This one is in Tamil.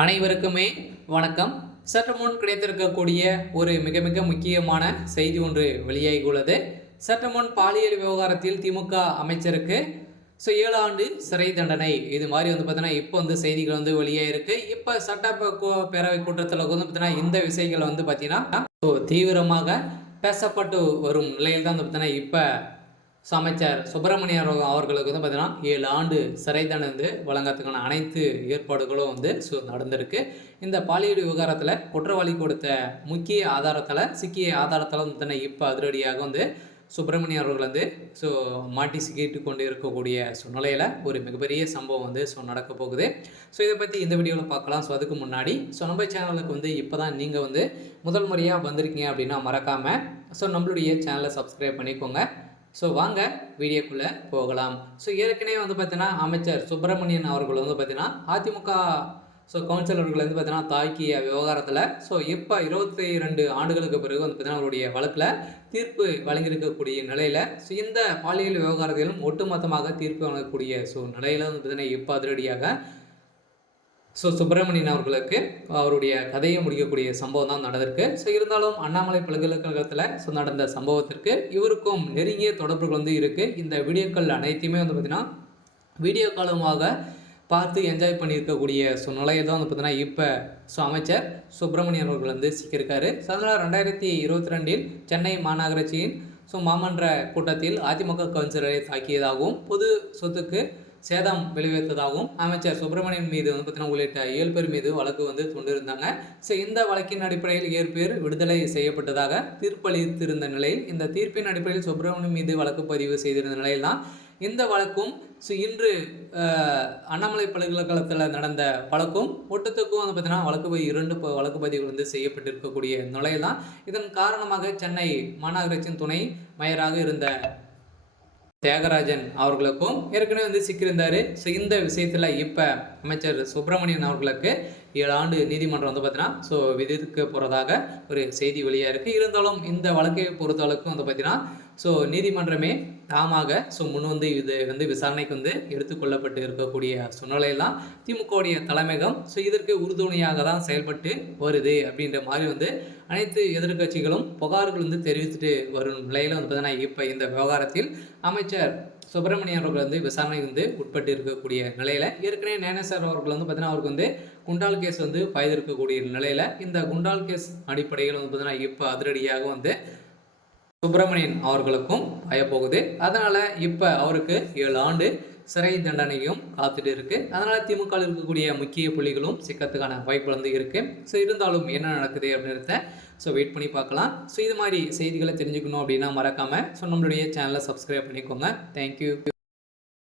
அனைவருக்குமே வணக்கம். சற்று முன் கிடைத்திருக்கக்கூடிய ஒரு மிக மிக முக்கியமான செய்தி ஒன்று வெளியாகியுள்ளது. சற்று முன் பாலியல் விவகாரத்தில் திமுக அமைச்சருக்கு 7 ஆண்டு சிறை தண்டனை, இது மாதிரி பார்த்தீங்கன்னா இப்போ செய்திகள் வெளியாயிருக்கு. இப்போ பேரவை கூட்டத்தில் பார்த்தீங்கன்னா இந்த விஷயங்கள் பார்த்தீங்கன்னா தீவிரமாக பேசப்பட்டு வரும் நிலையில் தான் பார்த்தீங்கன்னா இப்போ அமைச்சர் சுப்பிரமணியன் அவர்களுக்கு பார்த்தீங்கன்னா 7 ஆண்டு சிறை தண்டனை வழங்கறதுக்கான அனைத்து ஏற்பாடுகளும் நடந்திருக்கு. இந்த பாலியல் விவகாரத்தில் குற்றவாளி கொடுத்த முக்கிய ஆதாரத்தில் சிக்கிய ஆதாரத்தில் பார்த்தீங்கன்னா இப்போ அதிரடியாக சுப்பிரமணியன் அவர்கள் மாட்டி சிக்கிட்டு கொண்டு இருக்கக்கூடிய சூழ்நிலையில் ஒரு மிகப்பெரிய சம்பவம் நடக்க போகுது. இதை பற்றி இந்த வீடியோவில் பார்க்கலாம். அதுக்கு முன்னாடி நம்ம சேனலுக்கு இப்போ தான் நீங்கள் முதல் முறையாக வந்திருக்கீங்க அப்படின்னா மறக்காமல் நம்மளுடைய சேனலை சப்ஸ்கிரைப் பண்ணிக்கோங்க. வாங்க வீடியோக்குள்ளே போகலாம். ஏற்கனவே பார்த்தீங்கன்னா அமைச்சர் சுப்பிரமணியன் அவர்கள் பார்த்தீங்கன்னா அதிமுக கவுன்சிலர்கள் பார்த்தீங்கன்னா தாக்கிய விவகாரத்தில் இப்போ 22 ஆண்டுகளுக்கு பிறகு பார்த்தீங்கன்னா அவருடைய வழக்கில் தீர்ப்பு வழங்கியிருக்கக்கூடிய நிலையில் இந்த பாலியல் விவகாரத்திலும் ஒட்டுமொத்தமாக தீர்ப்பு வழங்கக்கூடிய நிலையில் பார்த்தீங்கன்னா இப்போ அதிரடியாக சுப்பிரமணியன் அவர்களுக்கு அவருடைய கதையை முடிக்கக்கூடிய சம்பவம் தான் நடந்திருக்கு. இருந்தாலும் அண்ணாமலை பல்கலைக்கழகத்தில் நடந்த சம்பவத்திற்கு இவருக்கும் நெருங்கிய தொடர்புகள் இருக்குது. இந்த வீடியோக்கள் அனைத்தையுமே பார்த்தீங்கன்னா வீடியோ காலமாக பார்த்து என்ஜாய் பண்ணியிருக்கக்கூடிய நிலையில் தான் பார்த்தீங்கன்னா இப்போ அமைச்சர் சுப்பிரமணியன் அவர்கள் சிக்கியிருக்காரு. அதனால் 2022 சென்னை மாநகராட்சியின் மாமன்ற கூட்டத்தில் அதிமுக கவுன்சிலரை தாக்கியதாகவும் பொது சொத்துக்கு சேதம் விளைவித்ததாகவும் அமைச்சர் சுப்பிரமணியன் மீது பார்த்தீங்கன்னா உள்ளிட்ட 7 பேர் மீது வழக்கு கொண்டிருந்தாங்க. இந்த வழக்கின் அடிப்படையில் 7 பேர் விடுதலை செய்யப்பட்டதாக தீர்ப்பளித்திருந்த நிலையில் இந்த தீர்ப்பின் அடிப்படையில் சுப்பிரமணியன் மீது வழக்கு பதிவு செய்திருந்த நிலையில் தான் இந்த வழக்கும் இன்று அண்ணாமலை பல்கலைக்கழகத்தில் நடந்த வழக்கும் ஒட்டத்துக்கும் பார்த்தீங்கன்னா இரண்டு வழக்கு பதிவு செய்யப்பட்டிருக்கக்கூடிய நிலையில் தான் இதன் காரணமாக சென்னை மாநகராட்சியின் துணை மேயராக இருந்த தியாகராஜன் அவர்களுக்கும் ஏற்கனவே சிக்கியிருந்தார். இந்த விஷயத்தில் இப்போ அமைச்சர் சுப்பிரமணியன் அவர்களுக்கு 7 ஆண்டு நீதிமன்றம் பார்த்தீங்கன்னா விதிக்க போகிறதாக ஒரு செய்தி வெளியாக இருக்குது. இருந்தாலும் இந்த வழக்கை பொறுத்தளவுக்கு பார்த்தீங்கன்னா நீதிமன்றமே தாமாக முன் இது விசாரணைக்கு எடுத்துக்கொள்ளப்பட்டு இருக்கக்கூடிய சூழ்நிலையெல்லாம் திமுகவுடைய தலைமையகம் இதற்கு உறுதுணையாக தான் செயல்பட்டு வருது அப்படின்ற மாதிரி அனைத்து எதிர்கட்சிகளும் புகார்கள் தெரிவித்துட்டு வரும் நிலையில் பார்த்தீங்கன்னா இப்போ இந்த விவகாரத்தில் அமைச்சர் சுப்பிரமணியன் அவர்கள் விசாரணை உட்பட்டு இருக்கக்கூடிய நிலையில் ஏற்கனவே ஞானேஸ்வர் அவர்கள் பார்த்தீங்கன்னா அவருக்கு குண்டால் கேஸ் பாய்ந்திருக்கக்கூடிய நிலையில் இந்த குண்டால் கேஸ் அடிப்படையில் பார்த்தீங்கன்னா இப்போ அதிரடியாக சுப்பிரமணியன் அவர்களுக்கும் பயப்போகுது. அதனால் இப்போ அவருக்கு 7 ஆண்டு சிறை தண்டனையும் காத்துட்டு இருக்குது. அதனால் திமுக இருக்கக்கூடிய முக்கிய புள்ளிகளும் சிக்கத்துக்கான வாய்ப்பு இருக்குது. இருந்தாலும் என்ன நடக்குது அப்படின்றத வெயிட் பண்ணி பார்க்கலாம். இது மாதிரி செய்திகளை தெரிஞ்சுக்கணும் அப்படின்னா மறக்காமல் நம்மளுடைய சேனலை சப்ஸ்கிரைப் பண்ணிக்கோங்க. தேங்க்யூ.